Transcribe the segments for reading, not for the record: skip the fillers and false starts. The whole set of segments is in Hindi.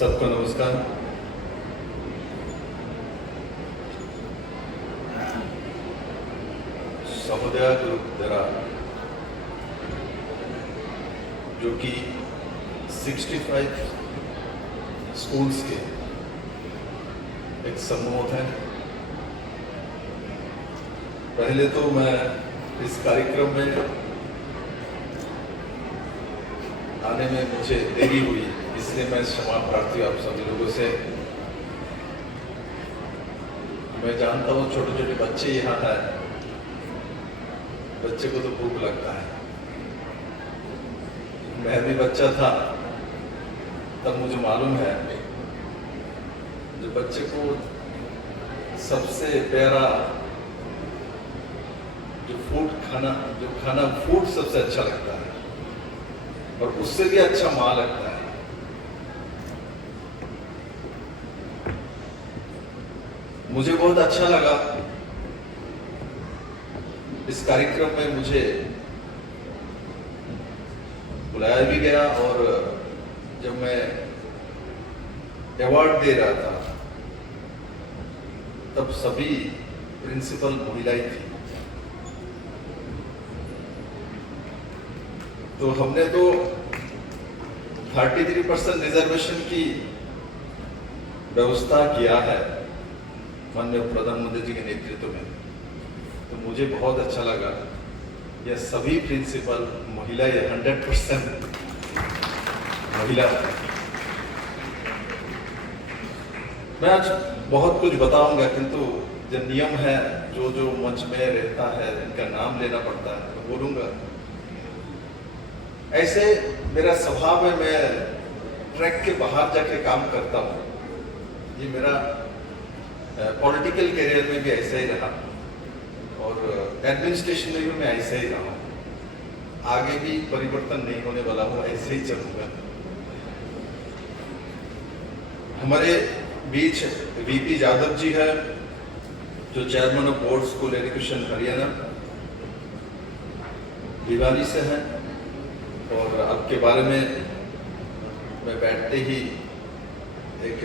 सबको नमस्कार। सहोदया ग्रुप द्वारा जो कि 65 स्कूल्स के एक समूह है। पहले तो मैं इस कार्यक्रम में आने में मुझे देरी हुई, इसलिए मैं क्षमा प्रार्थी आप सभी लोगों से। मैं जानता हूँ छोटे छोटे बच्चे यहाँ हैं, बच्चे को तो भूख लगता है। मैं भी बच्चा था तब मुझे मालूम है जो बच्चे को सबसे प्यारा जो खाना फूड सबसे अच्छा लगता है और उससे भी अच्छा माँ लगता है। मुझे बहुत अच्छा लगा इस कार्यक्रम में मुझे बुलाया भी गया और जब मैं अवार्ड दे रहा था तब सभी प्रिंसिपल महिलाएं थी। तो हमने तो 33% रिजर्वेशन की व्यवस्था किया है माननीय प्रधानमंत्री जी के नेतृत्व में। तो मुझे बहुत अच्छा लगा यह सभी प्रिंसिपल महिलाएं 100% महिला। मैं आज बहुत कुछ बताऊंगा, किंतु जो नियम है जो मंच में रहता है इनका नाम लेना पड़ता है तो बोलूंगा। ऐसे मेरा स्वभाव है, मैं ट्रैक के बाहर जाके काम करता हूँ। ये मेरा पॉलिटिकल करियर में भी ऐसा ही रहा और एडमिनिस्ट्रेशन में भी मैं ऐसे ही रहा हूँ। आगे भी परिवर्तन नहीं होने वाला हूँ, ऐसे ही चलूंगा। हमारे बीच वीपी यादव जी है जो chairman of board school education Haryana Bhiwani से हैं और आपके बारे में मैं बैठते ही एक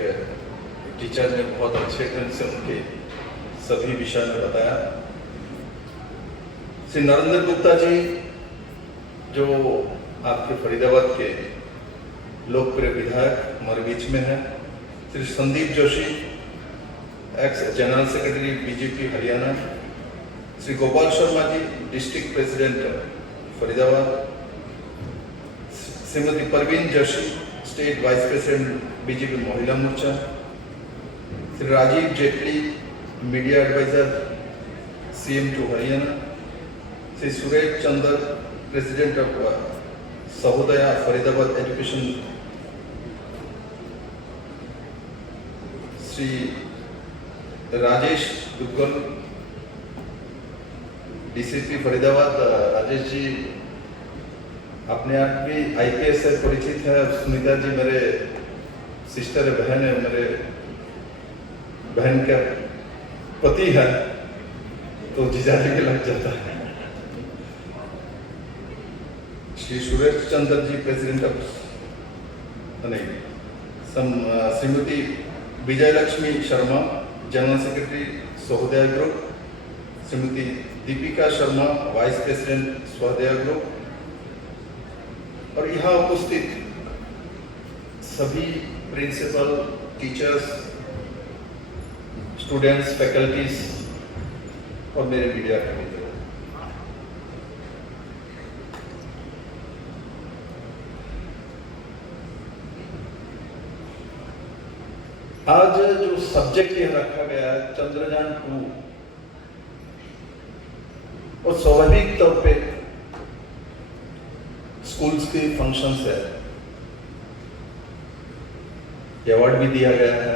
टीचर ने बहुत अच्छे ढंग से उनके सभी विषय में बताया। श्री नरेंद्र गुप्ता जी जो आपके फरीदाबाद के लोकप्रिय विधायक हमारे बीच में है। Shri Sandeep Joshi ex general secretary BJP Haryana. Shri Gopal Sharma ji district president Faridabad. Shrimati Parveen Joshi state vice president BJP Mahila Morcha. Shri Rajiv Jaitley media advisor CM to Haryana. Shri Suresh Chandra president of Sahodaya Faridabad education. Shri Rajesh Duggal DCP Faridabad. Rajesh ji अपने आप भी आईपीएस से परिचित है। सुनीता जी मेरे सिस्टर बहन है, मेरे बहन का पति है तो जीजा जी के लग जाता है। Shri Suresh Chandra ji president of Shrimati Vijay Lakshmi Sharma general secretary Sahodaya group. Shrimati Deepika Sharma vice president Sahodaya group. और यहाँ उपस्थित सभी प्रिंसिपल, टीचर्स, स्टूडेंट्स, फैकल्टीज और मेरे मीडिया के मित्र। आज जो सब्जेक्ट यह रखा गया है चंद्रयान 2 और स्वाभाविक तौर पे स्कूल्स के फंक्शंस है, अवार्ड भी दिया गया है।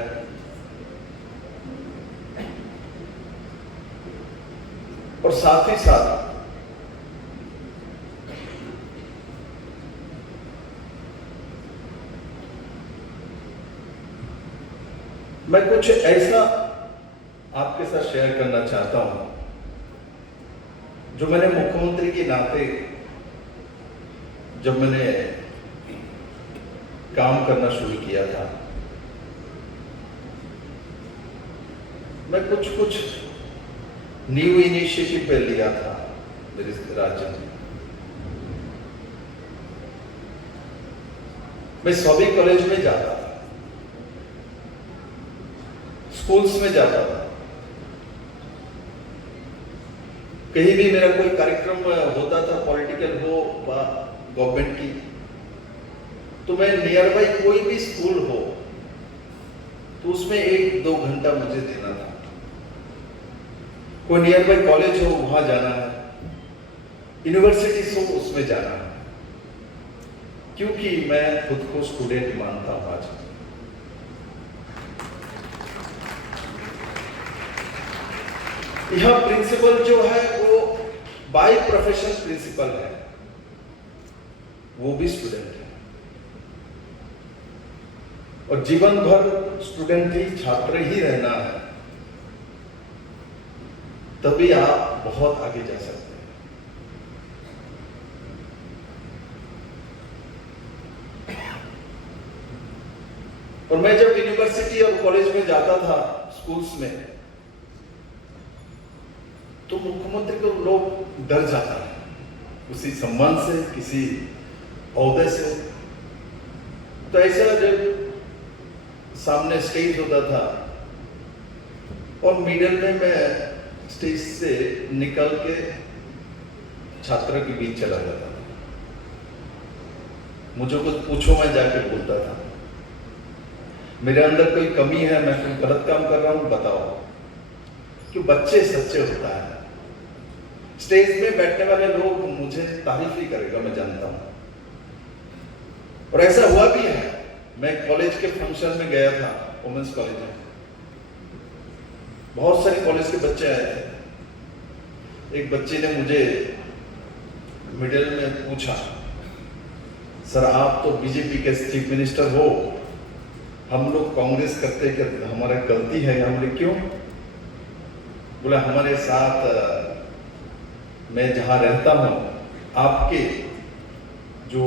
और साथ ही साथ मैं कुछ ऐसा आपके साथ शेयर करना चाहता हूं जो मैंने मुख्यमंत्री के नाते जब मैंने काम करना शुरू किया था मैं कुछ न्यू इनिशिएटिव पे लिया था मेरे राज्य में। मैं सभी कॉलेज में जाता था, स्कूल्स में जाता था, कहीं भी मेरा कोई कार्यक्रम होता था, पॉलिटिकल हो व गवर्नमेंट की, तो मैं नियर बाई कोई भी स्कूल हो तो उसमें 1-2 घंटा मुझे देना था। कोई नियर बाई कॉलेज हो वहां जाना है, यूनिवर्सिटीज हो उसमें जाना है, क्योंकि मैं खुद को स्टूडेंट मानता हूं। आज यह प्रिंसिपल जो है वो बाय प्रोफेशन प्रिंसिपल है, वो भी स्टूडेंट है और जीवन भर स्टूडेंट ही, छात्र ही रहना है, तभी आप बहुत आगे जा सकते हैं। और मैं जब यूनिवर्सिटी और कॉलेज में जाता था, स्कूल्स में, तो मुख्यमंत्री को लोग डर जाता है, उसी सम्मान से, किसी ओहदे से। तो ऐसा जब सामने स्टेज होता था और मिडल में मैं स्टेज से निकल के छात्र के बीच चला जाता था, मुझे कुछ पूछो मैं जाके बोलता था, मेरे अंदर कोई कमी है, मैं कोई गलत काम कर रहा हूं बताओ, कि बच्चे सच्चे होता है। स्टेज में बैठने वाले लोग मुझे तारीफ ही करेगा, मैं जानता हूं, और ऐसा हुआ भी है। मैं कॉलेज के फंक्शन में गया था, वुमेन्स कॉलेज में, बहुत सारे कॉलेज के बच्चे आए थे। एक बच्चे ने मुझे मिडिल में पूछा, सर आप तो बीजेपी के चीफ मिनिस्टर हो, हम लोग कांग्रेस करते कि हमारा गलती है? हमने क्यों? बोला हमारे साथ मैं जहां रहता हूं, आपके जो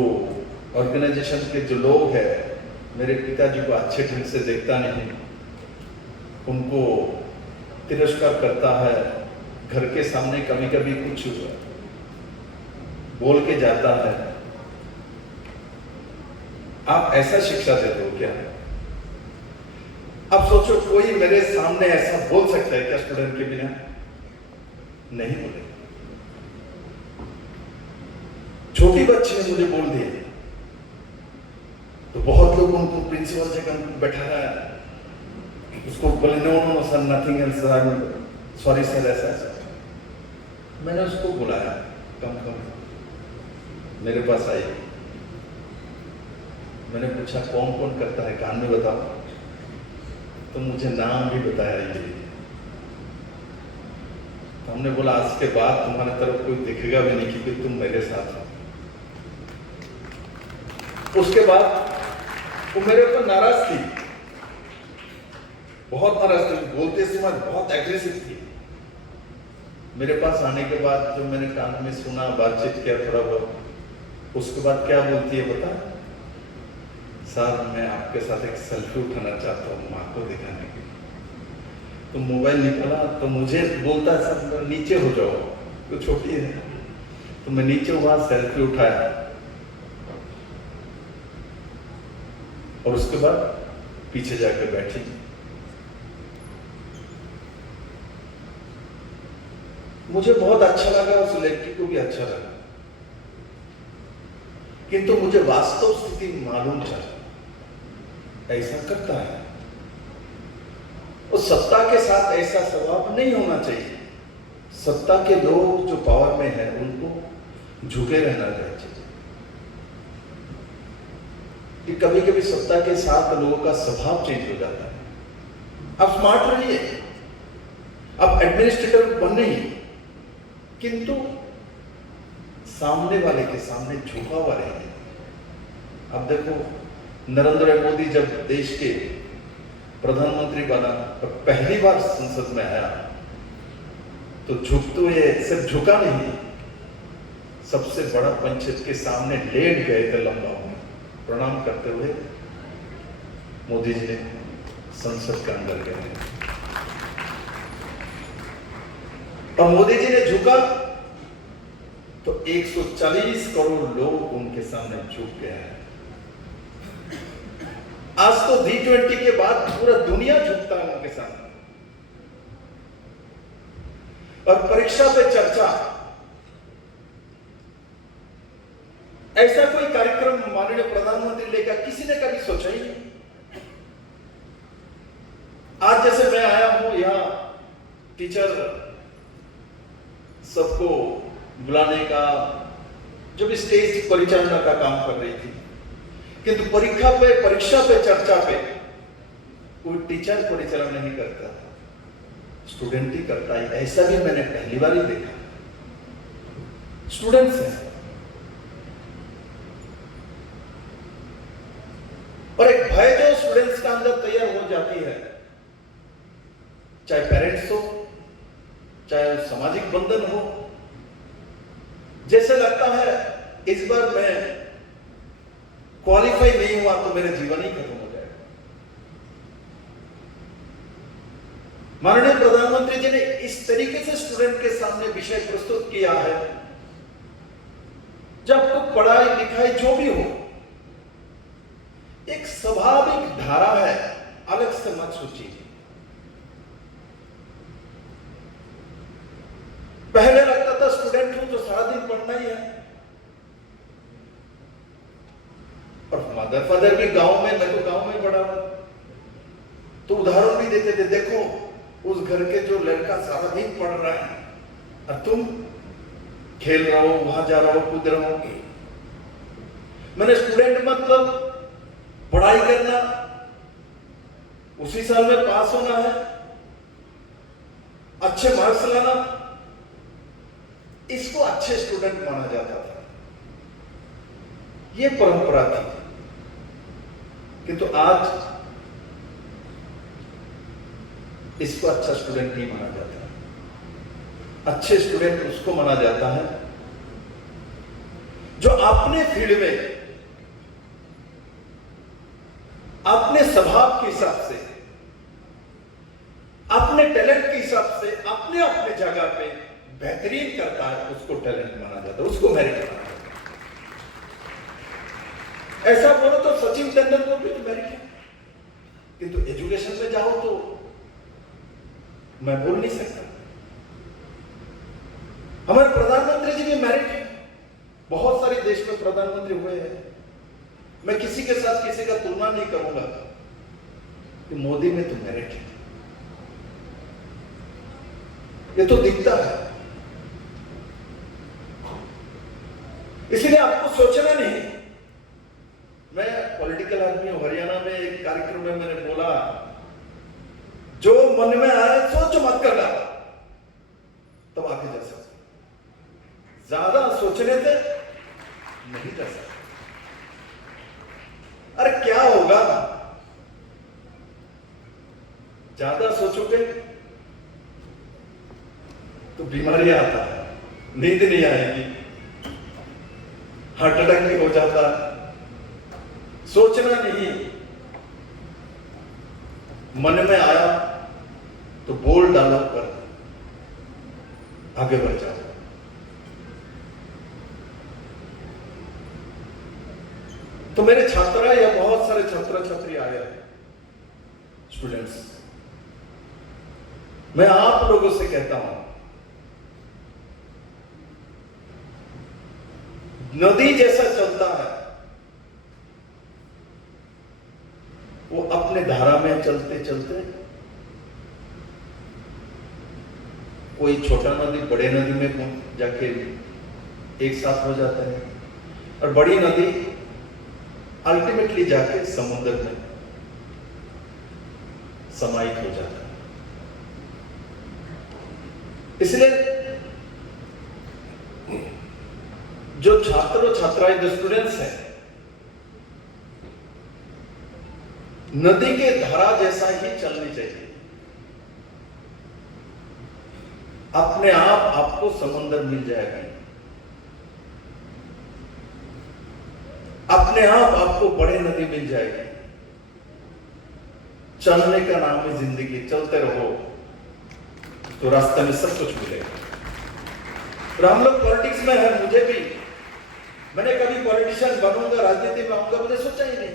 ऑर्गेनाइजेशन के जो लोग हैं, मेरे पिताजी को अच्छे ढंग से देखता नहीं, उनको तिरस्कार करता है, घर के सामने कभी कभी कुछ बोल के जाता है। आप ऐसा शिक्षा देते हो क्या? अब सोचो, कोई मेरे सामने ऐसा बोल सकता है क्या स्टूडेंट के बिना? नहीं बोले। छोटी बच्ची ने मुझे बोल दिया तो बहुत लोग उनको प्रिंसिपल जगह बैठा है, उसको बोले no no sir nothing else, sorry sir, ऐसा। मैंने उसको बुलाया, कम मेरे पास आई, मैंने पूछा कौन कौन करता है, कान में बताओ। तो मुझे नाम भी बताया ये। तो हमने बोला आज के बाद तुम्हारे तरफ कोई दिखेगा भी नहीं क्योंकि तुम मेरे साथ हो। उसके बाद वो मेरे ऊपर नाराज थी, बहुत नाराज थी, बोलते समय बहुत एग्रेसिव थी। मेरे पास आने के बाद जो मैंने कान में सुना, बातचीत किया थोड़ा बहुत, उसके बाद क्या बोलती है पता? सर मैं आपके साथ एक सेल्फी उठाना चाहता हूँ माँ को दिखाने के लिए। तो मोबाइल निकाला तो मुझे बोलता है सर नीचे हो जाओ, तो छोटी है। तो मैं नीचे हुआ, सेल्फी उठाया और उसके बाद पीछे जाकर बैठी। मुझे बहुत अच्छा लगा, उस लड़की को भी अच्छा लगा, किंतु मुझे वास्तव स्थिति मालूम चला ऐसा करता है। उस सत्ता के साथ ऐसा स्वभाव नहीं होना चाहिए। सत्ता के लोग जो पावर में है उनको झुके रहना चाहिए। कि कभी कभी सत्ता के साथ लोगों का स्वभाव चेंज हो जाता है। आप स्मार्ट रहिए, आप एडमिनिस्ट्रेटर बने ही, किंतु सामने वाले के सामने झुका हुआ रहिए। अब देखो नरेंद्र मोदी जब देश के प्रधानमंत्री बना और पहली बार संसद में आया तो झुकते हुए, सिर्फ झुका नहीं, सबसे बड़ा पंचायत के सामने लेट गए थे लंबा में, प्रणाम करते हुए मोदी जी ने संसद के अंदर गए। और मोदी जी ने झुका तो 140 करोड़ लोग उनके सामने झुक गए हैं। आज तो G20 के बाद पूरा दुनिया झुकता है उनके सामने। और परीक्षा पे चर्चा, ऐसा कोई कार्यक्रम माननीय प्रधानमंत्री लेगा, किसी ने कभी सोचा ही नहीं। आज जैसे मैं आया हूं यहां, टीचर सबको बुलाने का, जब स्टेज परिचालना का काम कर रही थी, किंतु परीक्षा पे चर्चा पे कोई टीचर परिचालन नहीं करता, स्टूडेंट ही करता है। ऐसा भी मैंने पहली बार ही देखा। स्टूडेंट्स हैं और एक भय जो स्टूडेंट्स का अंदर तैयार हो जाती है, चाहे पेरेंट्स हो, चाहे सामाजिक बंधन हो, जैसे लगता है इस बार मैं क्वालिफाई नहीं हुआ तो मेरा जीवन ही खत्म हो जाएगा। माननीय प्रधानमंत्री जी ने इस तरीके से स्टूडेंट के सामने विषय प्रस्तुत किया है, जब तो पढ़ाई लिखाई जो भी हो एक स्वाभाविक धारा है, अलग से मत सोचिए। पहले लगता था स्टूडेंट हूं तो सारा दिन पढ़ना ही है, और मदर फादर भी गांव में, मैं तो गांव में पढ़ा हूं, तो उदाहरण भी देते थे, देखो उस घर के जो लड़का सारा दिन पढ़ रहा है और तुम खेल रहे हो, वहां जा रहे हो, कूद रहे हो। मैंने स्टूडेंट मतलब पढ़ाई करना, उसी साल में पास होना है, अच्छे मार्क्स लाना, इसको अच्छे स्टूडेंट माना जाता था, यह परंपरा थी। किंतु आज इसको अच्छा स्टूडेंट नहीं माना जाता। अच्छे स्टूडेंट उसको माना जाता है जो अपने फील्ड में अपने स्वभाव के हिसाब से, अपने टैलेंट के हिसाब से, अपने अपने जगह पे बेहतरीन करता है, उसको टैलेंट माना जाता है, उसको मेरिट माना जाता है। ऐसा बोलो तो सचिन तेंदुलकर भी तो मेरिट है, किंतु एजुकेशन में जाओ तो मैं बोल नहीं सकता। हमारे प्रधानमंत्री जी भी मेरिट है, बहुत सारे देश में प्रधानमंत्री हुए हैं। मैं किसी के साथ किसी का तुलना नहीं करूंगा कि मोदी में तो मेरिट है, ये तो दिखता है। इसलिए आपको सोचना नहीं। मैं पॉलिटिकल आदमी हूं, हरियाणा में एक कार्यक्रम में मैंने बोला, जो मन में आए सोच मत करना, तब आगे जा सकते। ज्यादा सोचने से नहीं जा सकते। अरे क्या होगा, ज्यादा सोचोगे तो बीमारी आता है, नींद नहीं आएगी, हार्ट अटैक भी हो जाता है। सोचना नहीं, मन में आया तो बोल डालो, पर आगे बढ़ जाओ। तो मेरे छात्रा या बहुत सारे छात्र छात्री आए हैं, स्टूडेंट्स, मैं आप लोगों से कहता हूं, नदी जैसा चलता है वो अपने धारा में चलते चलते, कोई छोटा नदी बड़े नदी में जाके एक साथ हो जाता है, और बड़ी नदी अल्टीमेटली जाके समुद्र में समाहित हो जाता है। इसलिए जो छात्र और छात्राएं, जो स्टूडेंट्स हैं, नदी के धारा जैसा ही चलनी चाहिए। अपने आप आपको समुद्र मिल जाएगा, अपने आप आपको बड़े नदी मिल जाएगी। चलने का नाम है जिंदगी, चलते रहो तो रास्ते में सब कुछ मिलेगा। और हम लोग पॉलिटिक्स में है, मुझे भी, मैंने कभी पॉलिटिशियन बनूंगा, राजनीति में आऊंगा, मुझे सोचा ही नहीं।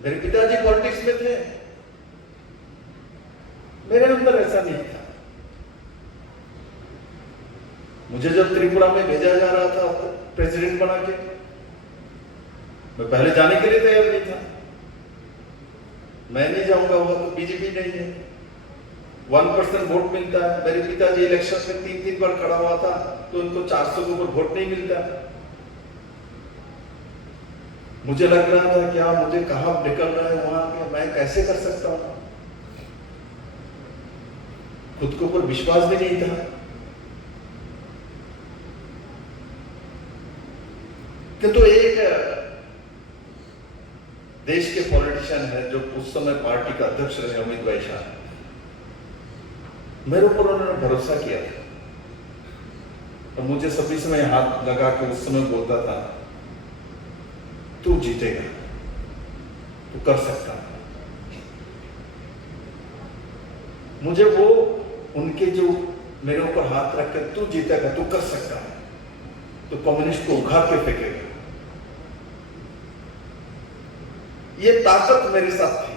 मेरे पिताजी पॉलिटिक्स में थे, मेरे अंदर ऐसा नहीं था। मुझे जब त्रिपुरा में भेजा जा रहा था प्रेसिडेंट बना के, मैं पहले जाने के लिए तैयार नहीं था। मैं नहीं जाऊंगा, वो तो बीजेपी नहीं है, 1% वोट मिलता है। मेरे पिताजी इलेक्शन में 3 बार खड़ा हुआ था, तो उनको 400 के ऊपर वोट नहीं मिलता। मुझे लग रहा था क्या मुझे कहां निकल रहा है वहां के, मैं कैसे कर सकता हूं। खुद के ऊपर विश्वास भी नहीं था। किंतु एक देश के पॉलिटिशियन है जो उस समय पार्टी का अध्यक्ष रहे, अमित भाई शाह, मेरे ऊपर उन्होंने भरोसा किया था और मुझे सभी समय हाथ लगा के उस समय बोलता था, तू जीतेगा, तू कर सकता है। मुझे वो उनके जो मेरे ऊपर हाथ रख कर तू जीतेगा, तू कर सकता है, तो कम्युनिस्ट को उखाड़ के फेंकेगा, ये ताकत मेरे साथ थी।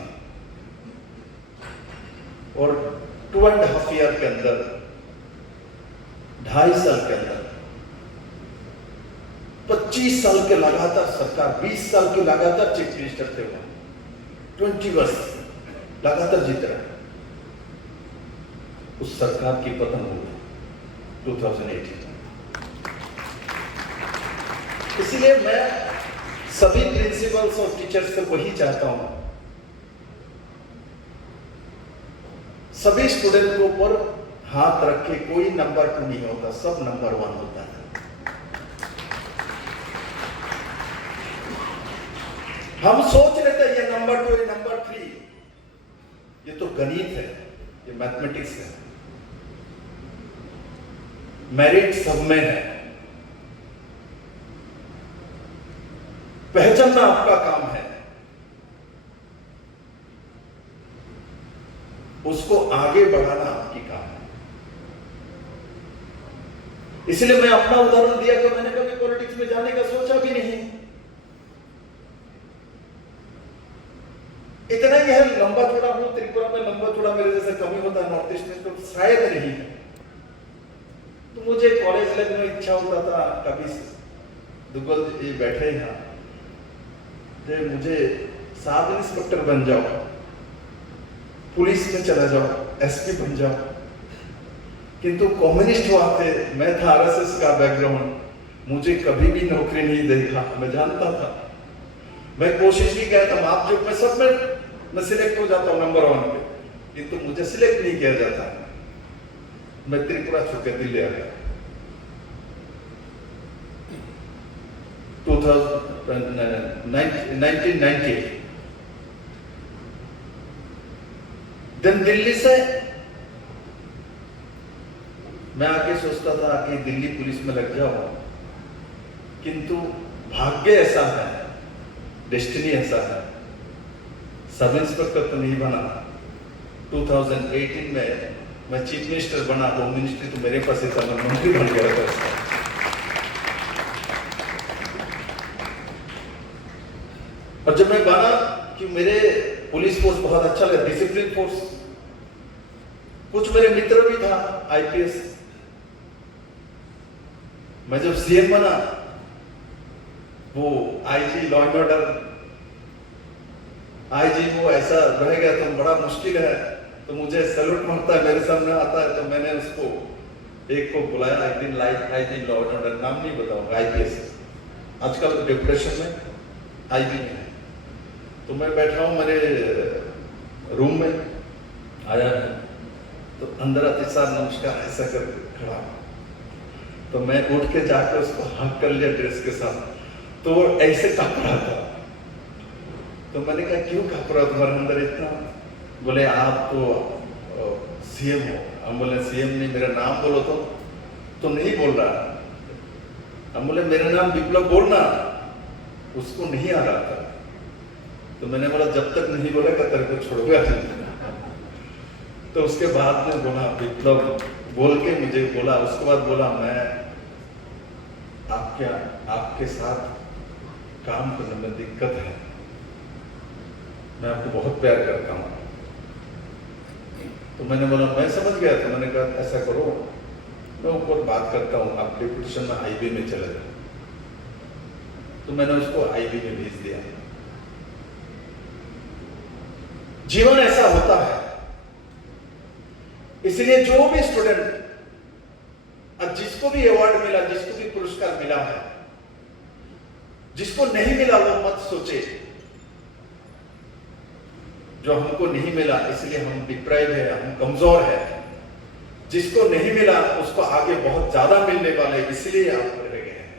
और 2.5 ईयर के अंदर, 2.5 साल के अंदर 25 साल के लगातार सरकार, 20 साल के लगातार चीफ मिनिस्टर थे वो, 20 वर्ष लगातार जीत रहे। उस सरकार की पतन हुई 2018। इसलिए मैं सभी प्रिंसिपल्स और टीचर्स से वही चाहता हूं, सभी स्टूडेंट के ऊपर हाथ रख के कोई नंबर 2 नहीं होता, सब नंबर 1 होता है। हम सोच लेते हैं ये नंबर 2, ये नंबर 3, ये तो गणित है, ये मैथमेटिक्स है। मेरिट सब में है, पहचानना आपका काम है, उसको आगे बढ़ाना आपकी काम है। इसलिए मैं अपना उदाहरण दिया कि मैंने कभी पॉलिटिक्स में जाने का सोचा भी नहीं। इतना ही है, लंबा थोड़ा हूं त्रिपुरा में, लंबा थोड़ा मेरे जैसे कमी होता है नॉर्थ ईस्ट में तो शायद नहीं है। तो मुझे कॉलेज लाइफ में इच्छा होता था, कभी दुग्गल ये बैठे यहाँ, मुझे सब इंस्पेक्टर बन जाओ, पुलिस में चला जाओ, एसपी बन जाओ। किंतु कम्युनिस्ट हुआ थे, मैं था आरएसएस का बैकग्राउंड, मुझे कभी भी नौकरी नहीं देखा। मैं जानता था, मैं कोशिश भी किया था, आप जो मैं सब में मैं सिलेक्ट हो जाता हूँ नंबर 1 पे, किंतु मुझे सिलेक्ट नहीं किया जाता। मैं त्रिपुरा छोड़ के दिल्ली आ गया 1998। दिन दिल्ली से मैं आके सोचता था कि दिल्ली पुलिस में लग जाऊं, किंतु भाग्य ऐसा है, डेस्टिनी ऐसा है, सब इंस्पेक्टर तो नहीं बना। 2018 में मैं चीफ मिनिस्टर बना, होम मिनिस्ट्री तो मेरे पास ही था, मैं मंत्री बन गया था। और जब मैं बना कि मेरे पुलिस फोर्स बहुत अच्छा लगा, डिसिप्लिन फोर्स, कुछ मेरे मित्र भी था आईपीएस। मैं जब सीएम बना, वो IG law and order IG वो ऐसा रह गया तो बड़ा मुश्किल है, तो मुझे सैल्यूट मारता है, मेरे सामने आता है, तो मैंने उसको एक को बुलाया, आईजी लॉ एंड ऑर्डर, नाम नहीं बताऊंगा, आईपीएस आजकल डिप्रेशन में आईजी है। तो मैं बैठा हूं मेरे रूम में, आया है तो अंदर आते साहब नमस्कार ऐसा कर खड़ा, तो मैं उठ के जाकर उसको हक कर लिया ड्रेस के साथ, तो वो ऐसे कांप रहा था। तो मैंने कहा क्यों कांप रहा तुम्हारे अंदर इतना? बोले आप तो सीएम हो। हम बोले सीएम नहीं, मेरा नाम बोलो तो नहीं बोल रहा। हम बोले मेरा नाम विप्लव बोलना, उसको नहीं आ रहा था। तो मैंने बोला जब तक नहीं बोलेगा तेरे को छोड़ूंगा नहीं। तो उसके बाद में बोला विप्लव बोल के मुझे बोला, उसके बाद बोला मैं आपके साथ काम करने में दिक्कत है, मैं आपको बहुत प्यार करता हूँ। तो मैंने बोला मैं समझ गया था। मैंने कहा ऐसा करो, मैं ऊपर बात करता हूँ, आप डिप्यूटेशन में आईबी में चले जाओ। तो मैंने उसको आईबी में भेज दिया। जीवन ऐसा होता है, इसलिए जो भी स्टूडेंट, जिसको भी अवार्ड मिला, जिसको भी पुरस्कार मिला है, जिसको नहीं मिला वो मत सोचे जो हमको नहीं मिला इसलिए हम डिप्राइव है, हम कमजोर है। जिसको नहीं मिला उसको आगे बहुत ज्यादा मिलने वाले, इसलिए आप रह गए हैं।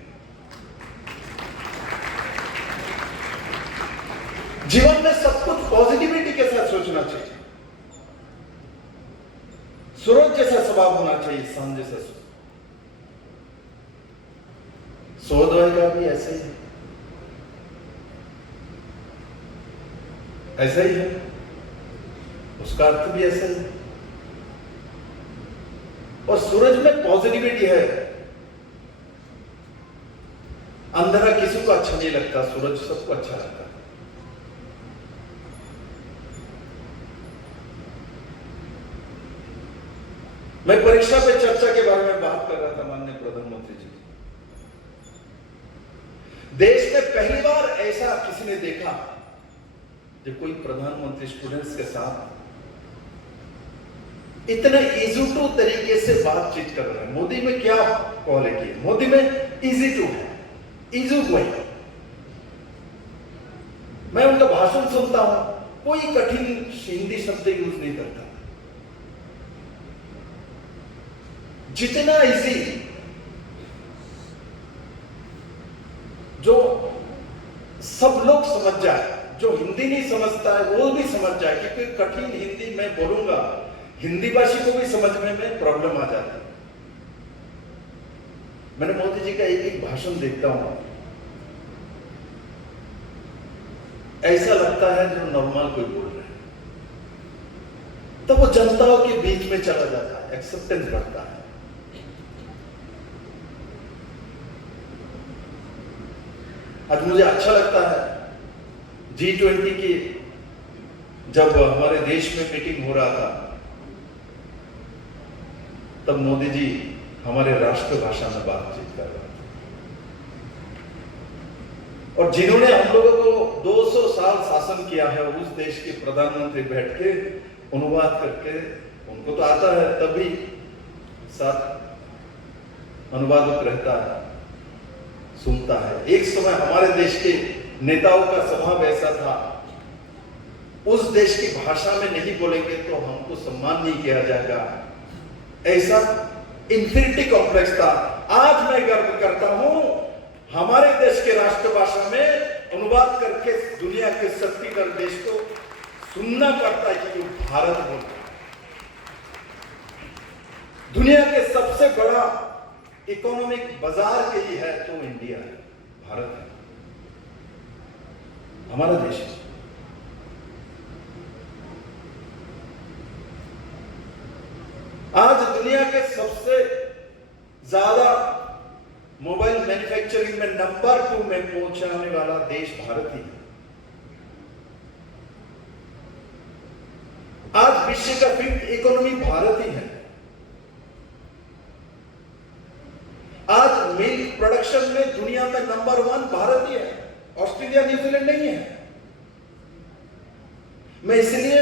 जीवन में सब कुछ पॉजिटिविटी के साथ सोचना चाहिए। सूरज जैसा स्वभाव होना चाहिए, सन जैसा। सोहदवाई का भी ऐसा ही है, ऐसा ही है, उसका अर्थ भी ऐसा ही है। और सूरज में पॉजिटिविटी है। अंधेरा किसी को अच्छा नहीं लगता, सूरज सबको अच्छा लगता है। मैं परीक्षा पे चर्चा के बारे में बात कर रहा था माननीय प्रधानमंत्री जी। देश में पहली बार ऐसा किसी ने देखा जब कोई प्रधानमंत्री स्टूडेंट्स के साथ इतने इजी टू तरीके से बातचीत कर रहे हैं। मोदी में क्या क्वालिटी है? मोदी में इजी टू है, इजी गोइंग। मैं उनका भाषण सुनता हूं, कोई कठिन हिंदी शब्द यूज नहीं करता, जितना इजी, जो सब लोग समझ जाए, जो हिंदी नहीं समझता है वो भी समझ जाए। क्योंकि कठिन हिंदी मैं बोलूंगा, हिंदी भाषी को भी समझने में प्रॉब्लम आ जाती है। मैंने मोदी जी का एक भाषण देखता हूं, ऐसा लगता है जो नॉर्मल कोई बोल रहे हैं, तब वो जनताओं के बीच में चला जाता है, एक्सेप्टेंस बढ़ता है। आज मुझे अच्छा लगता है G20 की जब हमारे देश में मीटिंग हो रहा था, तब मोदी जी हमारे राष्ट्रभाषा में बातचीत कर रहे थे। और जिन्होंने हम लोगों को 200 साल शासन किया है, उस देश के प्रधानमंत्री बैठ के अनुवाद करके, उनको तो आता है तभी साथ अनुवादक रहता है, सुनता है। एक समय हमारे देश के नेताओं का स्वभाव ऐसा था, उस देश की भाषा में नहीं बोलेंगे तो हमको सम्मान नहीं किया जाएगा, ऐसा इंफिनिटी कॉम्प्लेक्स था। आज मैं गर्व करता हूं, हमारे देश के राष्ट्रभाषा में अनुवाद करके दुनिया के 70 देश को सुनना पड़ता है कि भारत बोलता है। दुनिया के सबसे बड़ा इकोनॉमिक बाजार के लिए है तो इंडिया है, भारत है, हमारा देश है। आज दुनिया के सबसे ज्यादा मोबाइल मैन्युफैक्चरिंग में नंबर 2 में पहुंचाने वाला देश भारत ही है। आज विश्व का 5th इकोनॉमी भारत ही है। आज मिल्क प्रोडक्शन में दुनिया में नंबर 1 भारत ही है, ऑस्ट्रेलिया न्यूजीलैंड नहीं है। मैं इसलिए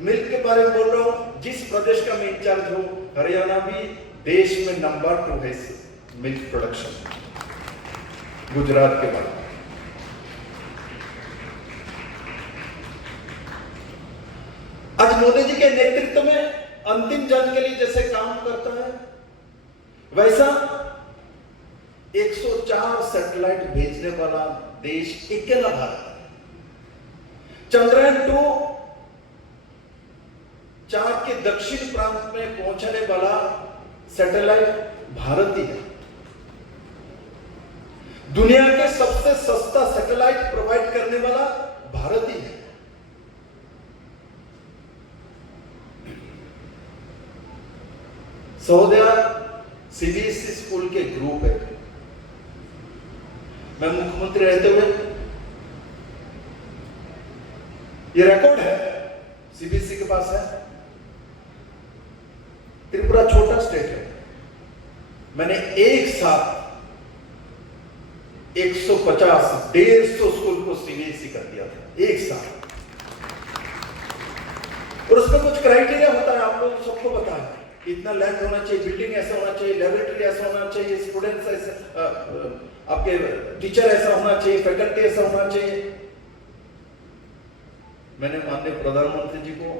मिल्क के बारे में बोल रहा हूं, जिस प्रदेश का मैं इंचार्ज हूं, हरियाणा भी देश में नंबर 2 है मिल्क प्रोडक्शन, गुजरात के बाद। आज मोदी जी के नेतृत्व में अंतिम जन के लिए जैसे काम करता है, वैसा 104 सैटेलाइट भेजने वाला देश अकेला भारत है। चंद्रयान 2 चांद के दक्षिण प्रांत में पहुंचने वाला सैटेलाइट भारत ही है। दुनिया के सबसे सस्ता सैटेलाइट प्रोवाइड करने वाला भारत ही है। सहोदया सीबीएसई स्कूल के ग्रुप है। मैं मुख्यमंत्री रहते हुए ये रिकॉर्ड है, सीबीएसई के पास है। त्रिपुरा छोटा स्टेट है, मैंने एक साथ 150-150 स्कूल को सीबीएसई कर दिया था, एक साथ। और उसमें कुछ क्राइटेरिया होता है, आप लोग सबको पता है। इतना लैंड होना चाहिए, बिल्डिंग ऐसा होना चाहिए, लेबोरेटरी ऐसा होना चाहिए, स्टूडेंट्स ऐसे, आपके टीचर ऐसा होना चाहिए, फैकल्टी ऐसा होना चाहिए। मैंने माननीय प्रधानमंत्री जी को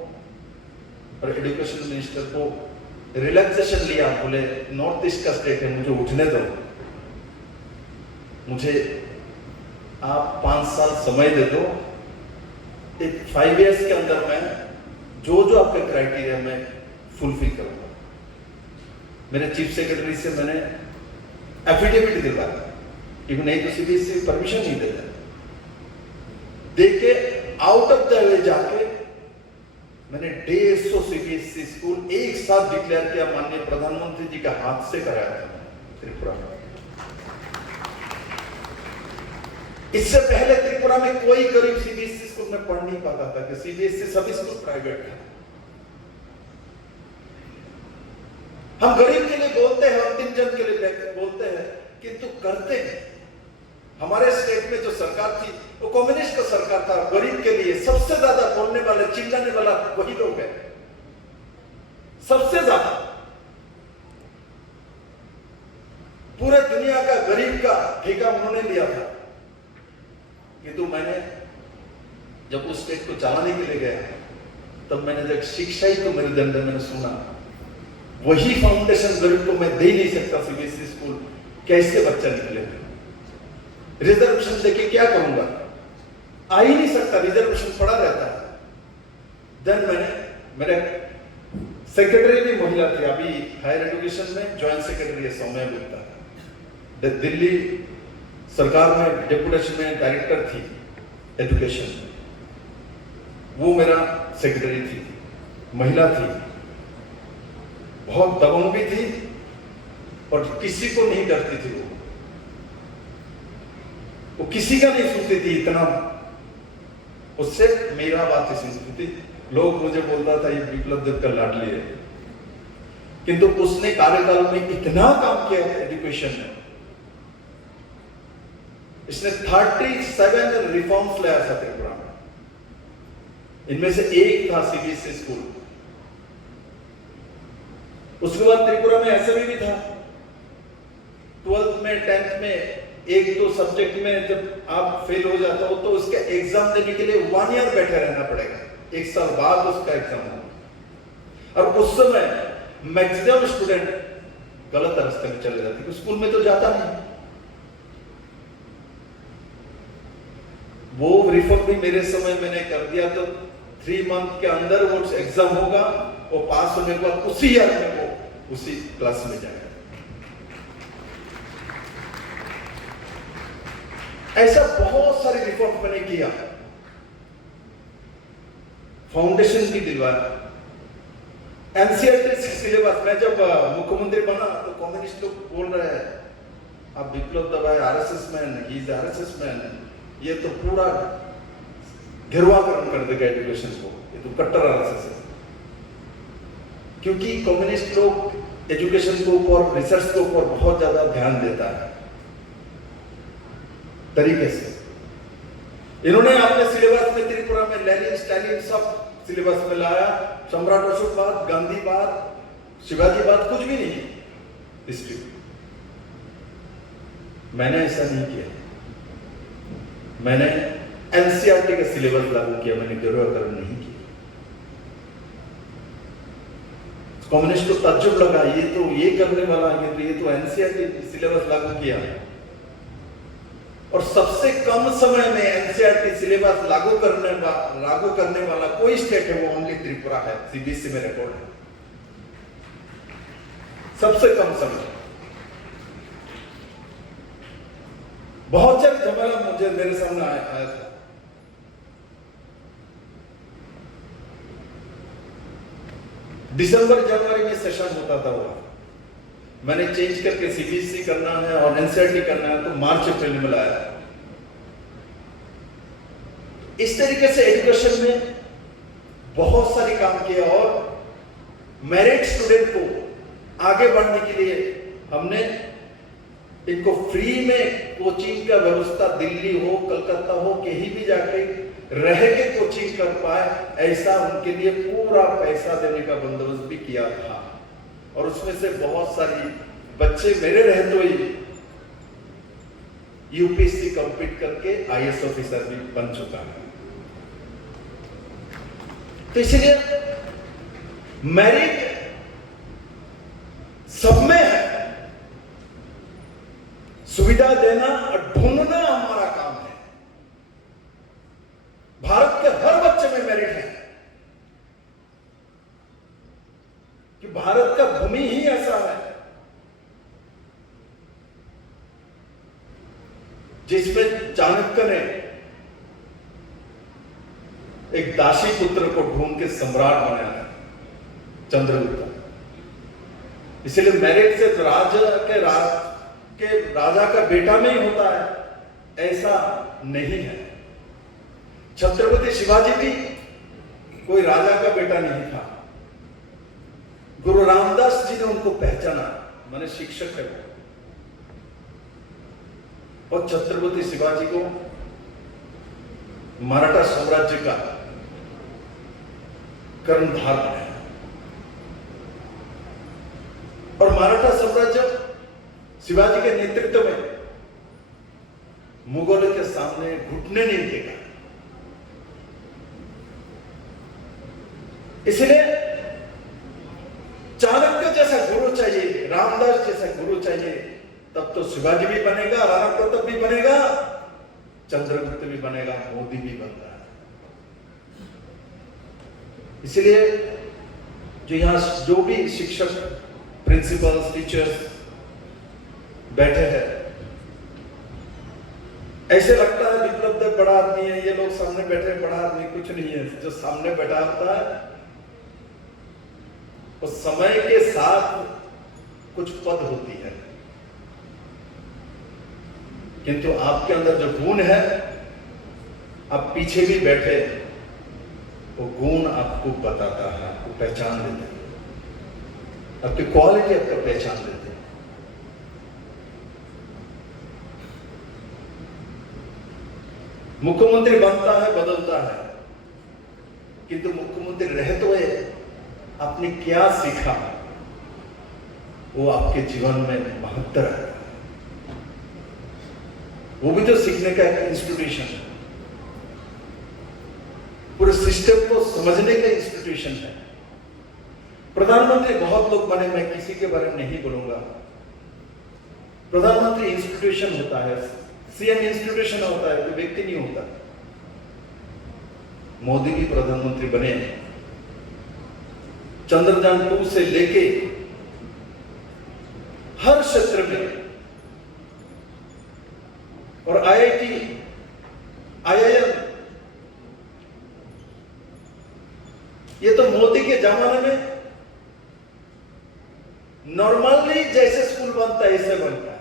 और एजुकेशन मिनिस्टर को रिलैक्सेशन लिया, बोले नॉर्थ ईस्ट का स्टेट है, मुझे उठने दो, मुझे आप 5 साल समय दे दो, एक 5 years के अंदर मैं जो जो आपके क्राइटेरिया में फुलफिल करूंगा। मेरे चीफ सेक्रेटरी से मैंने एफिडेविट दिलवाया, क्योंकि नहीं तो सीबीएसई परमिशन नहीं देता। देके आउट ऑफ द वे जाके मैंने 150 सीबीएसई स्कूल एक साथ डिक्लेयर किया, माननीय प्रधानमंत्री जी का हाथ से कराया था त्रिपुरा में। इससे पहले त्रिपुरा में कोई गरीब सीबीएसई स्कूल में पढ़ नहीं पाता था, कि सीबीएसई सभी स्कूल प्राइवेट था। हम गरीब के लिए बोलते हैं, अंतिम जन के लिए बोलते हैं, किंतु करते हैं। हमारे स्टेट में जो सरकार थी वो कम्युनिस्ट का सरकार था। गरीब के लिए सबसे ज्यादा बोलने वाले, चिल्लाने वाला वही लोग हैं, सबसे ज्यादा। पूरे दुनिया का गरीब का ठेका उन्होंने लिया था। किंतु मैंने जब उस स्टेट को चलाने के लिए गया, तब मैंने जब शिक्षा ही तो मेरे दिन में मैंने सुना, वही फाउंडेशन गरीब को मैं दे नहीं सकता सीबीएसई स्कूल, कैसे बच्चा निकले? रिजर्वेशन देके क्या करूंगा? आ ही नहीं सकता, रिजर्वेशन पड़ा रहता है। देन मेरे सेक्रेटरी भी महिला थी, अभी हायर एजुकेशन में ज्वाइंट सेक्रेटरी है सौम्या गुप्ता, दिल्ली सरकार में डेपुटेशन में डायरेक्टर थी एजुकेशन, वो मेरा सेक्रेटरी थी, महिला थी, बहुत दबंग भी थी और किसी को नहीं डरती थी। वो किसी का नहीं सुनती थी, इतना उससे मेरा बात ही सुनती थी। लोग मुझे बोलता था ये विप्लव देव का लाडली है, किंतु उसने कार्यकाल में इतना काम किया एजुकेशन में। इसने 37 रिफॉर्म्स लाया था त्रिपुरा में, इनमें से एक था सीबीएसई स्कूल। उसके बाद त्रिपुरा में ऐसा भी था, 12th में 10th में 1-2 सब्जेक्ट में जब आप फेल हो जाते हो तो उसके एग्जाम देने के लिए 1 year बैठे रहना पड़ेगा, 1 साल बाद उसका एग्जाम होगा। और उस समय मैक्सिमम स्टूडेंट गलत रास्ते में चले जाते, स्कूल में तो जाता नहीं। वो रिफॉर्म भी मेरे समय मैंने कर दिया, तो 3 month के अंदर वो एग्जाम होगा, वो पास होने के बाद उसी ईयर में वो उसी क्लास में जाएगा। ऐसा बहुत सारे रिफॉर्म मैंने किया, फाउंडेशन भी दिलवाया। एनसीईआरटी सिलेबस में जब मुख्यमंत्री बना तो कम्युनिस्ट लोग बोल रहे हैं अब विप्लव दबा RSS man, he is RSS man, ये तो पूरा गिरवाकरण कर देगा एजुकेशन को, ये तो कट्टर आरएसएस है। क्योंकि कम्युनिस्ट लोग एजुकेशन के ऊपर, रिसर्च के ऊपर बहुत ज्यादा ध्यान देता है तरीके से। इन्होंने अपने सिलेबस में त्रिपुरा में लेनिन, स्टालिन सब सिलेबस में लाया। सम्राट अशोक बाद, गांधी बाद, शिवाजी बाद कुछ भी नहीं हिस्ट्री। मैंने ऐसा नहीं किया, मैंने एनसीईआरटी का सिलेबस लागू किया, मैंने गिरवाकरण नहीं किया। कम्युनिस्ट को ताज्जुब लगा, ये तो ये करने वाला है, ये तो एनसीईआरटी सिलेबस लागू किया। और सबसे कम समय में एनसीईआरटी सिलेबस लागू करने वाला कोई स्टेट है, वो ओनली त्रिपुरा है, सीबीएसई में रिकॉर्ड है, सबसे कम समय। बहुत सारे झमेला मुझे मेरे सामने आया था। दिसंबर जनवरी में सेशन होता था वो, मैंने चेंज करके सीबीएसई करना है और एनसीईआरटी करना है, तो मार्च अप्रैल में लाया। इस तरीके से एजुकेशन में बहुत सारे काम किए और मेरिट स्टूडेंट को आगे बढ़ने के लिए हमने इनको फ्री में कोचिंग का व्यवस्था, दिल्ली हो, कलकत्ता हो, कहीं भी जाके रह के कोचिंग कर पाए, ऐसा उनके लिए पूरा पैसा देने का बंदोबस्त भी किया था। और उसमें से बहुत सारी बच्चे मेरे रहते ही यूपीएससी कंप्लीट करके आईएएस ऑफिसर भी बन चुका है। तो इसलिए मेरिट सब में है, सुविधा देना और ढूंढना हमारा काम है। भारत के हर बच्चे में मेरिट है कि भारत का भूमि ही ऐसा है जिसमें चाणक्य ने एक दासी पुत्र को ढूंढ के सम्राट बनाया, चंद्रगुप्त। इसलिए मेरिट से राजा का बेटा में ही होता है, ऐसा नहीं है। छत्रपति शिवाजी भी कोई राजा का बेटा नहीं था। गुरु रामदास जी ने उनको पहचाना, माने शिक्षक है। और छत्रपति शिवाजी को मराठा साम्राज्य का कर्णधार बनाया। और मराठा साम्राज्य शिवाजी के नेतृत्व में मुगलों के सामने घुटने नहीं टेका। इसलिए चाणक्य जैसा गुरु चाहिए, रामदास जैसा गुरु चाहिए, तब तो शिवाजी भी बनेगा, राणा प्रताप भी बनेगा, चंद्रगुप्त भी बनेगा, मोदी भी बन रहा है। इसलिए जो यहां जो भी शिक्षक, प्रिंसिपल्स, टीचर्स बैठे हैं, ऐसे लगता है विप्लव देव बड़ा आदमी है, ये लोग सामने बैठे बड़ा आदमी, कुछ नहीं है। जो सामने बैठा होता है वो समय के साथ कुछ पद होती है, किंतु आपके अंदर जो गुण है, आप पीछे भी बैठे, वो गुण आपको बताता है, आपको पहचान देते हैं, आपकी क्वालिटी आपको पहचान देते हैं। मुख्यमंत्री बनता है, बदलता है, किंतु मुख्यमंत्री रहते हुए आपने क्या सीखा, वो आपके जीवन में महत्व है। वो भी तो सीखने का एक इंस्टीट्यूशन है, पूरे सिस्टम को समझने का इंस्टीट्यूशन है। प्रधानमंत्री बहुत लोग बने, मैं किसी के बारे में नहीं बोलूंगा। प्रधानमंत्री इंस्टीट्यूशन होता है, सीएम इंस्टीट्यूशन होता है, कोई व्यक्ति नहीं होता। मोदी भी प्रधानमंत्री बने, चंद्रयान 2 से लेके हर क्षेत्र में, और आईआईटी, आईआईएम, ये तो मोदी के जमाने में नॉर्मली जैसे स्कूल बनता है ऐसे बनता है।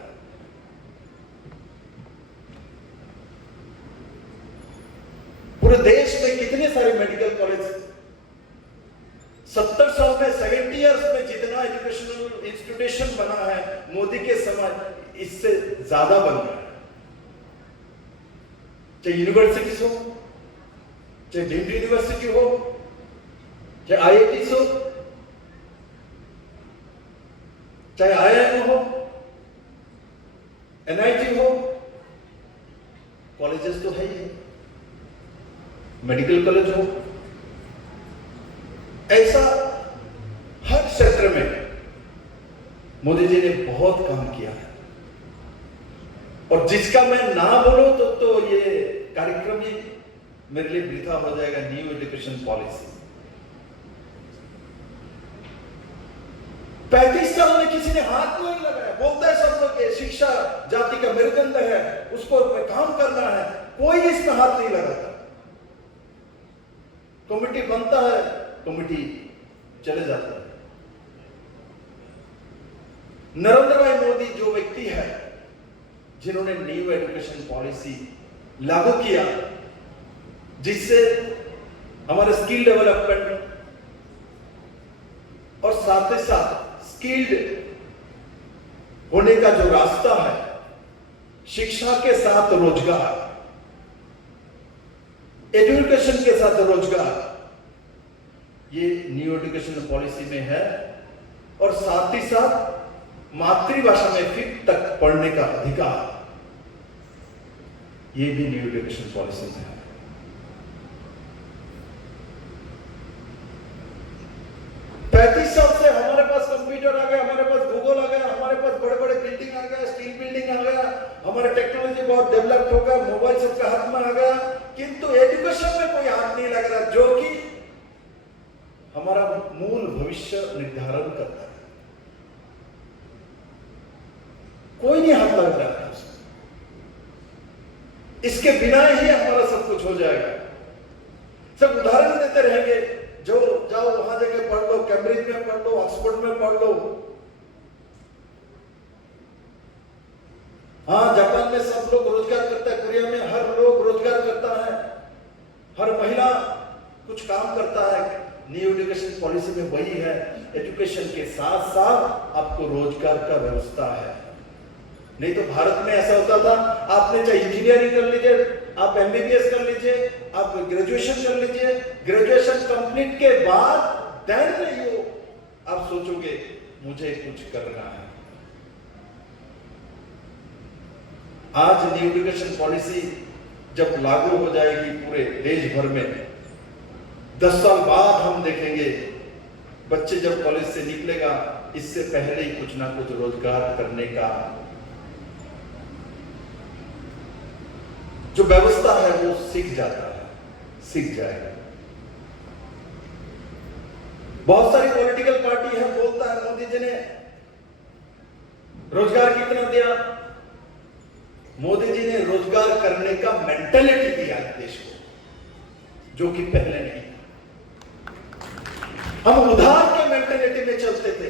पूरे देश में कितने सारे मेडिकल कॉलेज, 70 साल में, 70 इयर्स में जितना एजुकेशनल इंस्टीट्यूशन बना है मोदी के समय, इससे ज्यादा बन रहा है। चाहे यूनिवर्सिटीज हो, चाहे डीम्ड यूनिवर्सिटी हो, चाहे आईआईटी हो, चाहे आईआईएम हो, एनआईटी हो, कॉलेजेस तो है ही, मेडिकल कॉलेज हो, ऐसा हर क्षेत्र में मोदी जी ने बहुत काम किया है। और जिसका मैं ना बोलूं तो ये कार्यक्रम ही मेरे लिए वृथा हो जाएगा। न्यू एजुकेशन पॉलिसी 35 साल में किसी ने हाथ नहीं लगाया। बोलता है सब लोग कि शिक्षा जाति का मेरुदंड है, उसको काम करना है, कोई इसमें हाथ नहीं लगाता। कमेटी बनता है, कमेटी चले जाता है। नरेंद्र भाई मोदी जो व्यक्ति है जिन्होंने न्यू एजुकेशन पॉलिसी लागू किया, जिससे हमारे स्किल डेवलपमेंट और साथ ही साथ स्किल्ड होने का जो रास्ता है, शिक्षा के साथ रोजगार, एजुकेशन के साथ रोजगार, ये न्यू एजुकेशन पॉलिसी में है। और साथ ही साथ मातृभाषा में 5th तक पढ़ने का अधिकार, ये भी न्यू एजुकेशन पॉलिसी में है। पैंतीस साल से हमारे पास कंप्यूटर आ गया, हमारे पास गूगल आ गया, हमारे पास बड़े बड़े बिल्डिंग आ गया, स्टील बिल्डिंग आ गया, हमारे टेक्नोलॉजी बहुत डेवलप हो गया, मोबाइल सबका हाथ में आ गया, किंतु एजुकेशन में कोई हाथ नहीं लग रहा, जो कि हमारा मूल भविष्य निर्धारण करता है। कोई नहीं हाथ लग रहा है उसमें। इसके बिना ही हमारा सब कुछ हो जाएगा। सब उदाहरण देते रहेंगे, जो जाओ वहां जाके पढ़ लो, कैम्ब्रिज में पढ़ लो, ऑक्सफोर्ड में पढ़ लो। हाँ, जापान में सब लोग रोजगार करता है, कोरिया में हर लोग रोजगार करता है, हर महिला कुछ काम करता है। न्यू एजुकेशन पॉलिसी में वही है, एजुकेशन के साथ साथ आपको रोजगार का व्यवस्था है। नहीं तो भारत में ऐसा होता था, आपने चाहे इंजीनियरिंग कर लीजिए, आप एमबीबीएस कर लीजिए, आप ग्रेजुएशन कर लीजिए, ग्रेजुएशन कंप्लीट के बाद देन यू आप सोचोगे मुझे कुछ करना है। आज न्यू एजुकेशन पॉलिसी जब लागू हो जाएगी पूरे देश भर में, 10 साल बाद हम देखेंगे बच्चे जब कॉलेज से निकलेगा, इससे पहले ही कुछ ना कुछ रोजगार करने का जो व्यवस्था है वो सीख जाता है, सीख जाएगा। बहुत सारी पॉलिटिकल पार्टी है, बोलता है मोदी जी ने रोजगार कितना दिया। मोदी जी ने रोजगार करने का मेंटालिटी दिया देश को, जो कि पहले नहीं था। हम उधार के मेंटालिटी में चलते थे।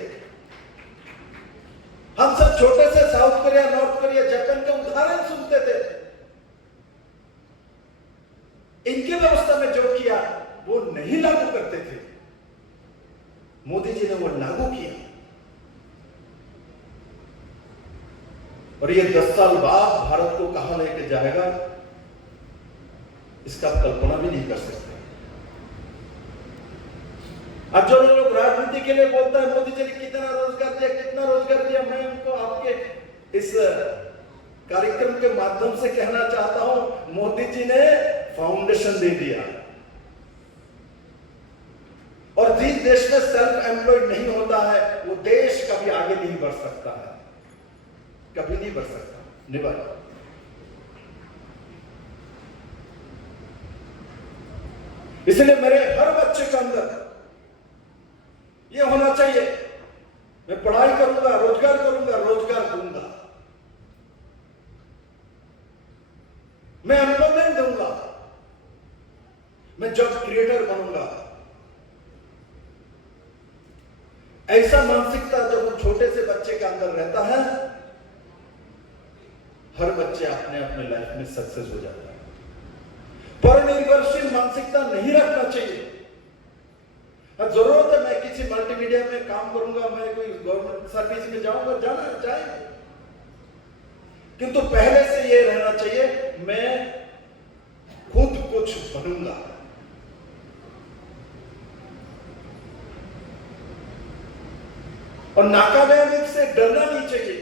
हम सब छोटे से south Korea, north Korea, Japan के उदाहरण सुनते थे। इनके व्यवस्था में जो किया वो नहीं लागू करते थे, मोदी जी ने वो लागू किया। और ये 10 साल बाद भारत को कहां लेके जाएगा, इसका आप कल्पना भी नहीं कर सकते। अब जो लोग राजनीति के लिए बोलता है मोदी जी ने कितना रोजगार दिया, कितना रोजगार दिया, मैं उनको आपके इस कार्यक्रम के माध्यम से कहना चाहता हूं, मोदी जी ने फाउंडेशन दे दिया। और जिस देश में सेल्फ एम्प्लॉयड नहीं होता है, वो देश कभी आगे नहीं बढ़ सकता है, कभी नहीं बढ़ सकता, नहीं बढ़। इसलिए मेरे हर बच्चे के अंदर ये होना चाहिए, मैं पढ़ाई करूंगा, रोजगार करूंगा, रोजगार दूंगा, मैं एम्प्लॉयमेंट दूंगा, मैं जॉब क्रिएटर बनूंगा। ऐसा मानसिकता जब छोटे से बच्चे के अंदर रहता है, हर बच्चे अपने अपने लाइफ में सक्सेस हो जाता है। परनिर्भरशील मानसिकता नहीं रखना चाहिए। जरूरत है मैं किसी मल्टीमीडिया में काम करूंगा, मैं कोई गवर्नमेंट सर्विस में जाऊंगा, जाना चाहिए, किंतु पहले से ये रहना चाहिए मैं खुद कुछ बनूंगा। और नाकामयाबी से डरना नहीं चाहिए,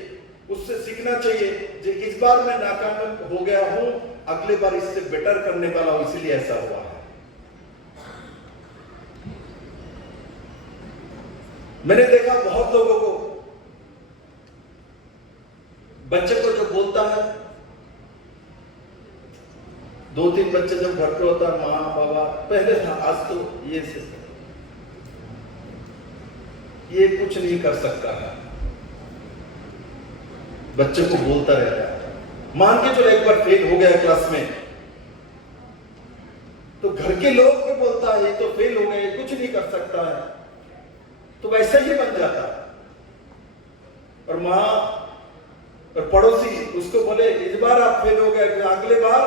उससे सीखना चाहिए कि इस बार मैं नाकाम हो गया हूं, अगली बार इससे बेटर करने वाला हूं, इसलिए ऐसा हुआ है। मैंने देखा बहुत लोगों को, बच्चे को जो बोलता है, 2-3 बच्चे जब घर पे होता है, माँ बाबा पहले था, आज तो ये कुछ नहीं कर सकता है, बच्चे को बोलता रहता है। मान के चलो एक बार फेल हो गया क्लास में, तो घर के लोग को बोलता है ये तो फेल हो गए, कुछ नहीं कर सकता है, तो वैसा ही बन जाता है। और वहां और पड़ोसी उसको बोले इस बार आप फेल हो गए, अगले बार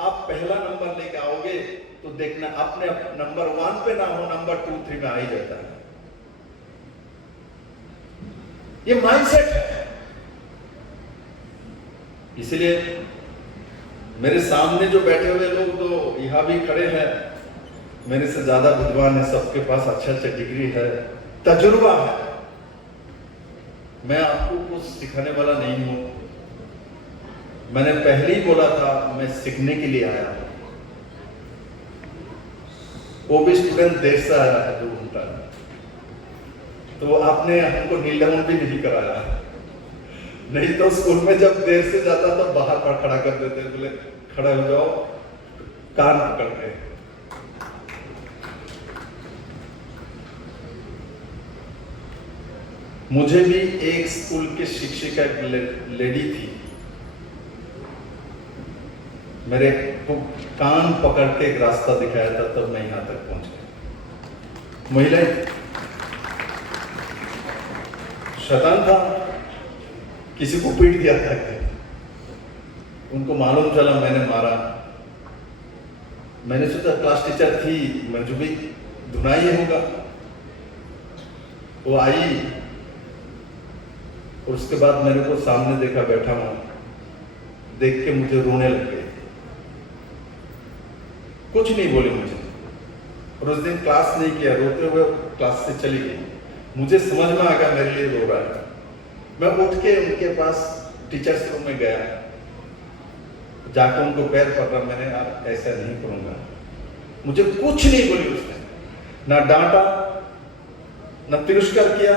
आप पहला नंबर लेके आओगे तो देखना अपने नंबर 1 पे ना हो, नंबर 2, 3 में आ ही जाता है। ये माइंडसेट है। इसलिए मेरे सामने जो बैठे हुए लोग तो यहां भी खड़े हैं, मेरे से ज्यादा विद्वान है, सबके पास अच्छा डिग्री है, तजुर्बा है। मैं आपको कुछ सिखाने वाला नहीं हूं। मैंने पहले ही बोला था मैं सीखने के लिए आया हूं। वो भी स्टूडेंट देर से आया है 2 घंटा, तो आपने हमको नील डाउन भी नहीं कराया। नहीं तो स्कूल में जब देर से जाता तो बाहर पर खड़ा कर देते, बोले खड़ा हो जाओ, कान पकड़ के। मुझे भी एक स्कूल की शिक्षिका लेडी थी, मेरे को कान पकड़ के एक रास्ता दिखाया था, तब मैं यहां तक पहुंच गया। महिलाएं शैतान था, किसी को पीट दिया था, उनको मालूम चला मैंने मारा। मैंने सोचा क्लास टीचर थी, मुझे भी धुनाई होगा। वो आई और उसके बाद मेरे को सामने देखा बैठा हूं, देख के मुझे रोने लग गए, कुछ नहीं बोले मुझे। और उस दिन क्लास नहीं किया, रोते हुए क्लास से चली गई। मुझे समझ में आ गया मेरे लिए रो रहा है। मैं उठ के उनके पास टीचर्स रूम में गया, जाकर उनको पैर पकड़ा। मैंने यार ऐसा नहीं करूंगा। मुझे कुछ नहीं बोली उसने, ना डांटा, ना तिरस्कार किया,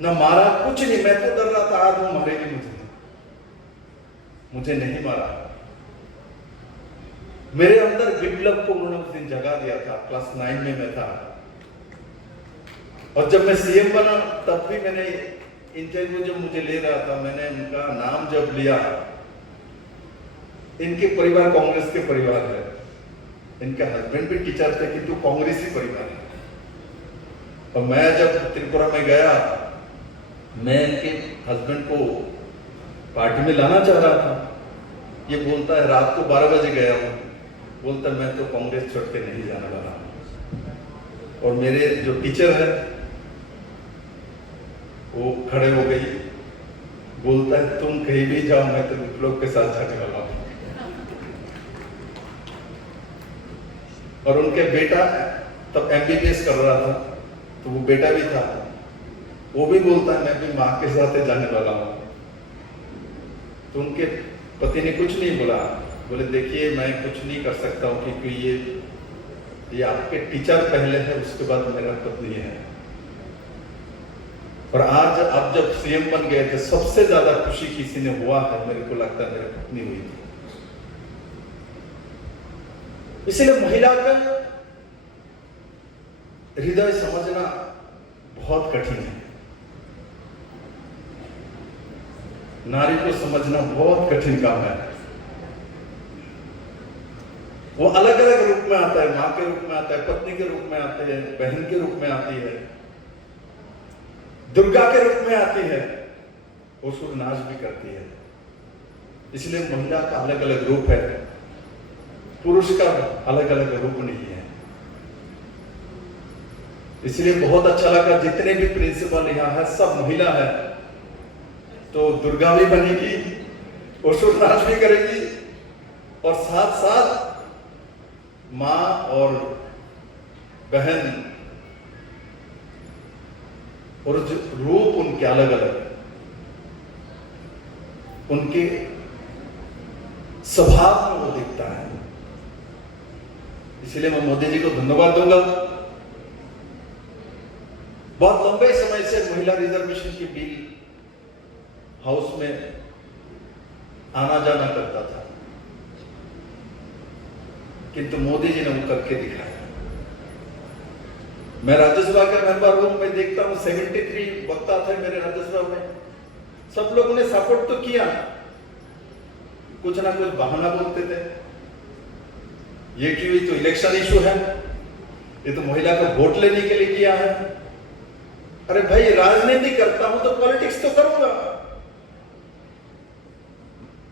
ना मारा, कुछ नहीं। मैं तो डर रहा था आज वो मारेगी मुझे नहीं मारा। मेरे अंदर विप्लव को उन्होंने उस दिन जगा दिया था। क्लास 9 में मैं था, और जब मैं सीएम बना तब भी मैंने इंटरव्यू जब मुझे ले रहा था, मैंने उनका नाम जब लिया, इनके परिवार कांग्रेस के परिवार है, इनके हस्बैंड भी टीचर थे, किंतु कांग्रेसी परिवार है। और मैं जब त्रिपुरा में गया, मैं इनके हस्बैंड को पार्टी में लाना चाह रहा था। ये बोलता है रात को 12 बजे गया हूं, बोलता मैं तो कांग्रेस छोड़ के नहीं जाने वाला। और मेरे जो टीचर है वो खड़े हो गई, बोलता है तुम कहीं भी जाओ, मैं तो विप्लव के साथ जाने वाला हूं। और उनके बेटा तब एमबीबीएस कर रहा था, तो वो बेटा भी था, वो भी बोलता है मैं भी मां के साथ जाने वाला हूं। तो उनके पति ने कुछ नहीं बोला, बोले देखिए मैं कुछ नहीं कर सकता हूं, क्योंकि ये आपके टीचर पहले है, उसके बाद मेरा पत्नी है। और आज आप जब सीएम बन गए थे, सबसे ज्यादा खुशी किसी ने हुआ है, मेरे को लगता है मेरी पत्नी हुई थी। इसलिए महिला का हृदय समझना बहुत कठिन है, नारी को समझना बहुत कठिन काम है। वो अलग अलग रूप में आता है, मां के रूप में आता है, पत्नी के रूप में आते हैं, बहन के रूप में आती है, दुर्गा के रूप में आती है, वो सुर नाच भी करती है। इसलिए महिला का अलग अलग रूप है, पुरुष का अलग अलग रूप नहीं है। इसलिए बहुत अच्छा लगा, जितने भी प्रिंसिपल यहाँ है सब महिला है, तो दुर्गा भी बनेगी, असुर नाच भी करेगी, और साथ साथ मां और बहन, और जो रूप उनके अलग अलग, उनके स्वभाव में वो दिखता है। इसलिए मैं मोदी जी को धन्यवाद दूंगा। बहुत लंबे समय से महिला रिजर्वेशन की बिल हाउस में आना जाना करता था, किंतु मोदी जी ने वो करके दिखाया। मैं राज्यसभा का मेंबर हूं, मैं देखता हूं 73 वक्ता थे मेरे राज्यसभा में, सब लोगों ने सपोर्ट तो किया, कुछ ना कुछ बहाना बोलते थे। ये क्यों, तो इलेक्शन इशू है, ये तो महिला को वोट लेने के लिए किया है, अरे भाई, राजनीति करता हूं तो पॉलिटिक्स तो करूंगा।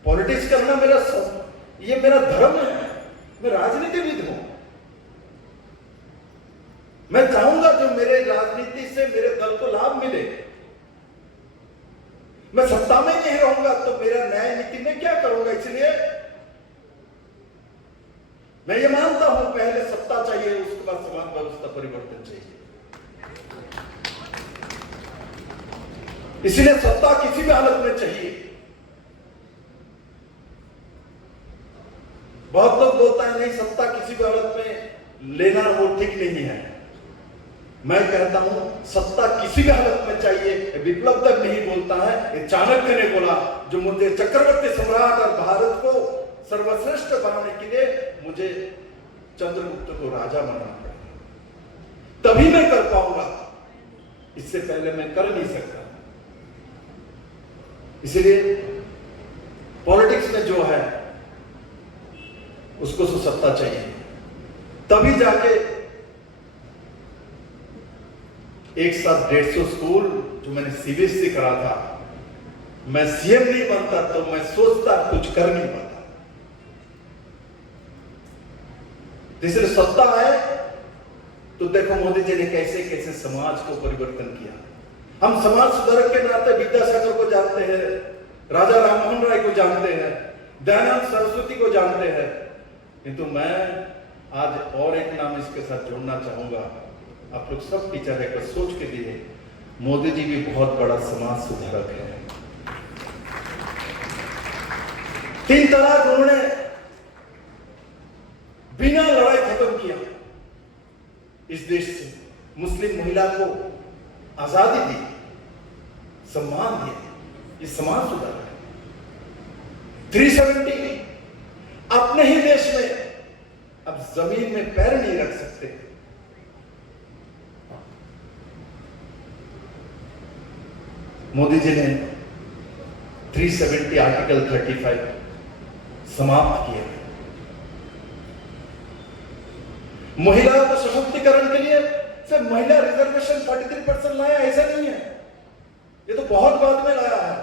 पॉलिटिक्स करना ये मेरा धर्म है। मैं राजनीतिविद हूं। मैं चाहूंगा जो मेरे राजनीति से मेरे दल को लाभ मिले। मैं सत्ता में नहीं रहूंगा तो मेरा न्याय नीति में क्या करूंगा। इसलिए मैं ये मानता हूं पहले सत्ता चाहिए, उसके बाद समाज व्यवस्था परिवर्तन चाहिए। इसलिए सत्ता किसी भी हालत में चाहिए। बहुत लोग बोलता है नहीं, सत्ता किसी भी हालत में लेना वो ठीक नहीं है। मैं कहता हूं सत्ता किसी भी हालत में चाहिए। विप्लव तक नहीं बोलता है, ये चाणक्य ने बोला, जो मुझे चक्रवर्ती सम्राट और भारत को सर्वश्रेष्ठ बनाने के लिए मुझे चंद्रगुप्त को राजा बनाना पड़ेगा, तभी मैं कर पाऊंगा। इससे पहले मैं कर नहीं सकता। इसलिए पॉलिटिक्स में जो है उसको तो सत्ता चाहिए, तभी जाके एक साथ 150 स्कूल जो मैंने सीबीएसई करा था, मैं सीएम नहीं बनता तो मैं सोचता कुछ कर नहीं पाता। इसलिए सत्ता है तो देखो मोदी जी ने कैसे कैसे समाज को परिवर्तन किया। हम समाज सुधारक के नाते विद्यासागर को जानते हैं, राजा राममोहन राय को जानते हैं, दयानंद सरस्वती को जानते हैं, किंतु मैं आज और एक नाम इसके साथ जोड़ना चाहूंगा। आप लोग सब टीचर है, सोच के लिए मोदी जी भी बहुत बड़ा समाज सुधारक है। 3 तलाक उन्होंने बिना लड़ाई खत्म किया इस देश से। मुस्लिम महिला को आजादी दी, सम्मान दिया, ये समाज सुधारक है। 370 अपने ही देश में अब जमीन में पैर नहीं रख सकते। मोदी जी ने 370 आर्टिकल 35 समाप्त किया। महिलाओं को सशक्तिकरण के लिए सिर्फ महिला रिजर्वेशन 43% लाया, ऐसा नहीं है, ये तो बहुत बाद में लाया है।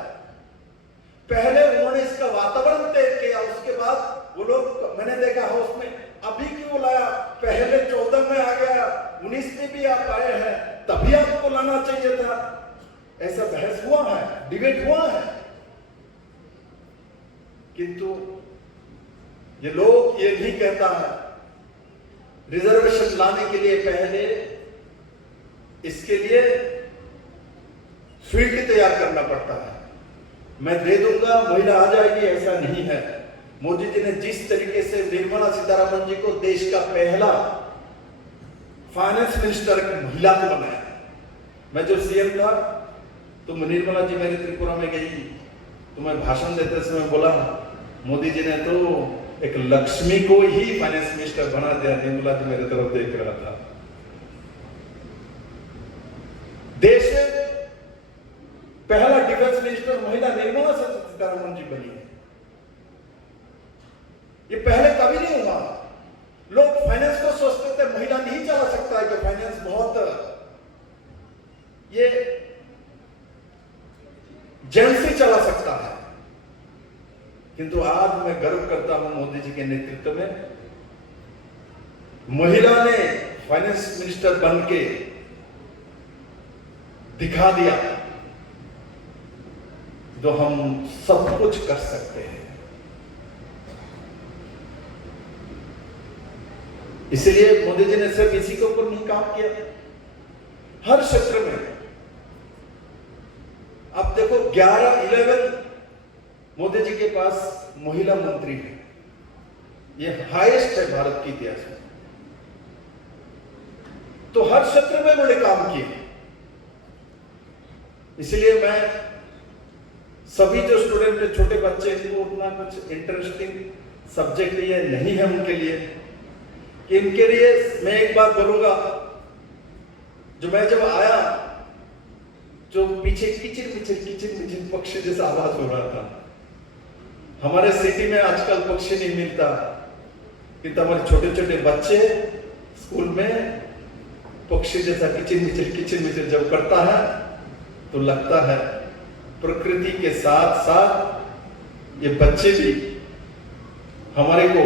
पहले उन्होंने इसका वातावरण तय किया, उसके बाद वो लोग मैंने देखा हाउस में अभी क्यों लाया, पहले 14 में आ गया, 19 में भी आप आए हैं, तभी आपको लाना चाहिए था। ऐसा बहस हुआ है, डिबेट हुआ है, किंतु ये लोग ये भी कहता है रिजर्वेशन लाने के लिए पहले इसके लिए फील्ड तैयार करना पड़ता है। मैं दे दूंगा, महिला आ जाएगी, ऐसा नहीं है। मोदी जी ने जिस तरीके से निर्मला सीतारमण जी को देश का पहला फाइनेंस मिनिस्टर महिला को बनाया। मैं जो सीएम था तो निर्मला जी मेरी त्रिपुरा में गई तो मैं भाषण देते समय बोला, मोदी जी ने तो एक लक्ष्मी को ही फाइनेंस मिनिस्टर बना दिया। निर्मला जी मेरे तरफ देख रहा था। देश में पहला डिफेंस मिनिस्टर महिला निर्मला सीतारमण जी बनी है। ये पहले कभी नहीं हुआ। लोग फाइनेंस को सोचते थे महिला नहीं चला सकता है, कि फाइनेंस बहुत ये जेंट्स ही चला सकता है, किंतु आज मैं गर्व करता हूं मोदी जी के नेतृत्व में महिला ने फाइनेंस मिनिस्टर बन के दिखा दिया तो हम सब कुछ कर सकते हैं। इसलिए मोदी जी ने सिर्फ इसी के ऊपर नहीं काम किया, हर क्षेत्र में। आप देखो 11 मोदी जी के पास महिला मंत्री है, ये हाईएस्ट है भारत के इतिहास में। तो हर क्षेत्र में उन्होंने काम किए। इसलिए मैं सभी जो स्टूडेंट है, छोटे बच्चे, इनको उतना कुछ इंटरेस्टिंग सब्जेक्ट ये नहीं है उनके लिए, कि इनके लिए मैं एक बात बोलूंगा। जो मैं जब आया, जो पीछे किचिर पिचिर पक्षी जैसा आवाज हो रहा था। हमारे सिटी में आजकल पक्षी नहीं मिलता, किंतु हमारे छोटे छोटे बच्चे स्कूल में पक्षी जैसा किचिन मिचिर जब करता है तो लगता है प्रकृति के साथ साथ ये बच्चे भी हमारे को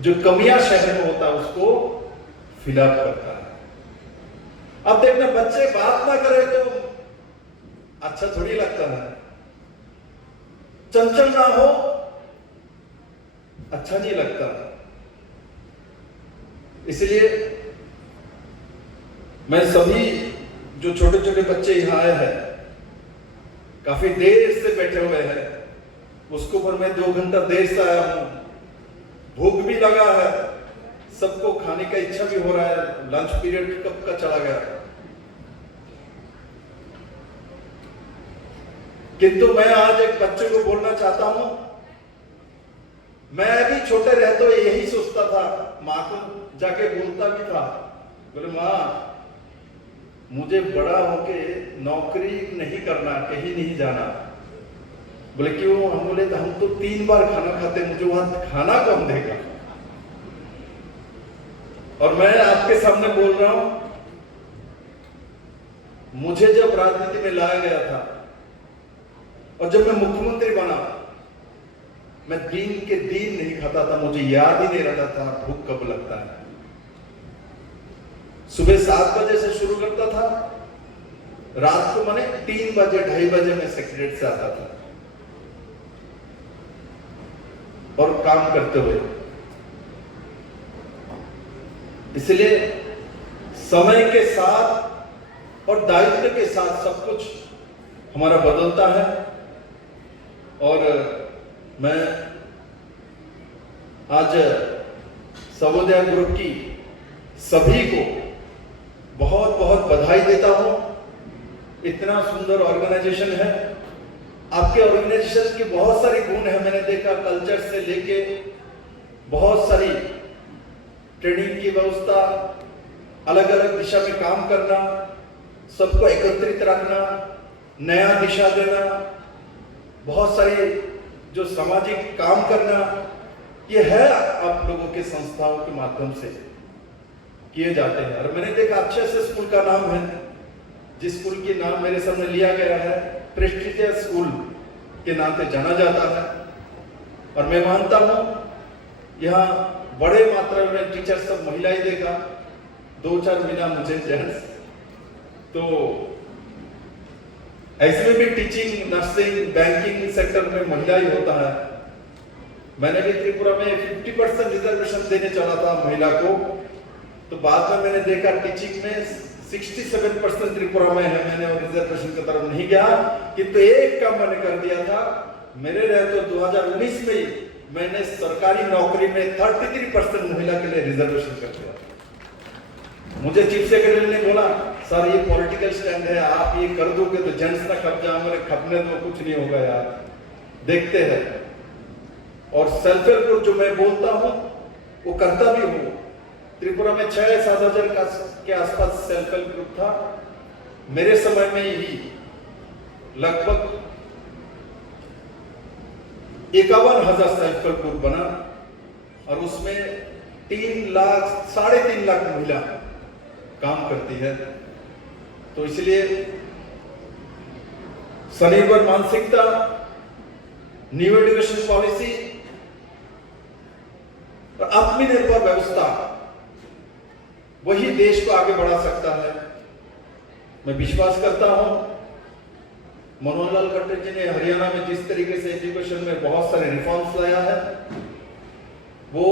जो कमियां शहर में होता है उसको फिलअप करता है। अब देखना बच्चे बात ना करे तो अच्छा थोड़ी लगता है, चंचल ना हो अच्छा नहीं लगता। इसलिए मैं सभी जो छोटे छोटे बच्चे यहां आए हैं, काफी देर से बैठे हुए हैं, उसके ऊपर मैं 2 घंटा देर से आया हूं, भूख भी लगा है, सबको खाने का इच्छा भी हो रहा है, लंच पीरियड कब का चला गया। किंतु मैं आज एक बच्चे को बोलना चाहता हूं, मैं भी छोटे रह तो यही सोचता था, माँ को जाके बोलता भी था, बोले माँ मुझे बड़ा होके नौकरी नहीं करना, कहीं नहीं जाना। बोले क्यों? हम बोले हम तो 3 बार खाना खाते, मुझे वहां खाना कौन देगा। और मैं आपके सामने बोल रहा हूं, मुझे जब राजनीति में लाया गया था और जब मैं मुख्यमंत्री बना, मैं दिन के दिन नहीं खाता था, मुझे याद ही नहीं रहता था भूख कब लगता है। सुबह 7 बजे से शुरू करता था, रात को मैंने 3 बजे 2:30 बजे में सेक्रेटरीट से आता था और काम करते हुए। इसलिए समय के साथ और दायित्व के साथ सब कुछ हमारा बदलता है। और मैं आज सर्वोदय ग्रुप की सभी को बहुत बहुत बधाई देता हूं। इतना सुंदर ऑर्गेनाइजेशन है, आपके ऑर्गेनाइजेशन के बहुत सारे गुण है, मैंने देखा कल्चर से लेके बहुत सारी ट्रेनिंग की व्यवस्था, अलग अलग दिशा में काम करना, सबको एकत्रित रखना, नया दिशा देना, बहुत सारी जो सामाजिक काम करना, ये है आप लोगों के संस्थाओं के माध्यम से किए जाते हैं। और मैंने देखा अच्छे से स्कूल का नाम है, जिस स्कूल के नाम मेरे सामने लिया गया है, प्रेस्टिजियस स्कूल के नाम से जाना जाता है। और मैं मानता हूं यहाँ बड़े मात्रा में टीचर सब महिलाएं देखा, 2-4 मिला मुझे जेंट्स, तो ऐसे में भी टीचिंग, नर्सिंग, बैंकिंग सेक्टर में महिला ही होता है। मैंने भी त्रिपुरा में 50% रिजर्वेशन देने चला था महिला को, तो बाद में मैंने देखा टीचिंग में 67% त्रिपुरा में है, मैंने रिजर्वेशन की तरफ नहीं गया, किंतु एक काम मैंने कर दिया था, मेरे रहे तो 2019 में ही मैंने सरकारी नौकरी में 33% महिला के लिए रिजर्वेशन कर दिया। मुझे चीफ सेक्रेटरी ने बोला सर ये पॉलिटिकल स्टैंड है, आप ये कर दोगे तो जेंट्स ना खप जाए, मेरे खपने दो, कुछ नहीं होगा यार, देखते हैं। और सेल्फ हेल्प ग्रुप जो मैं बोलता हूं वो करता भी हूं। त्रिपुरा में 6-7 हजार के आसपास सेल्फ हेल्प ग्रुप था। मेरे समय में ही लगभग 51,000 सेल्फ हेल्प ग्रुप बना और उसमें 3 लाख 3.5 लाख महिला काम करती है। तो इसलिए स्वनिर्भर मानसिकता, न्यू एजुकेशन पॉलिसी और आत्मनिर्भर व्यवस्था वही देश को आगे बढ़ा सकता है। मैं विश्वास करता हूं मनोहर लाल खट्टर जी ने हरियाणा में जिस तरीके से एजुकेशन में बहुत सारे रिफॉर्म्स लाया है, वो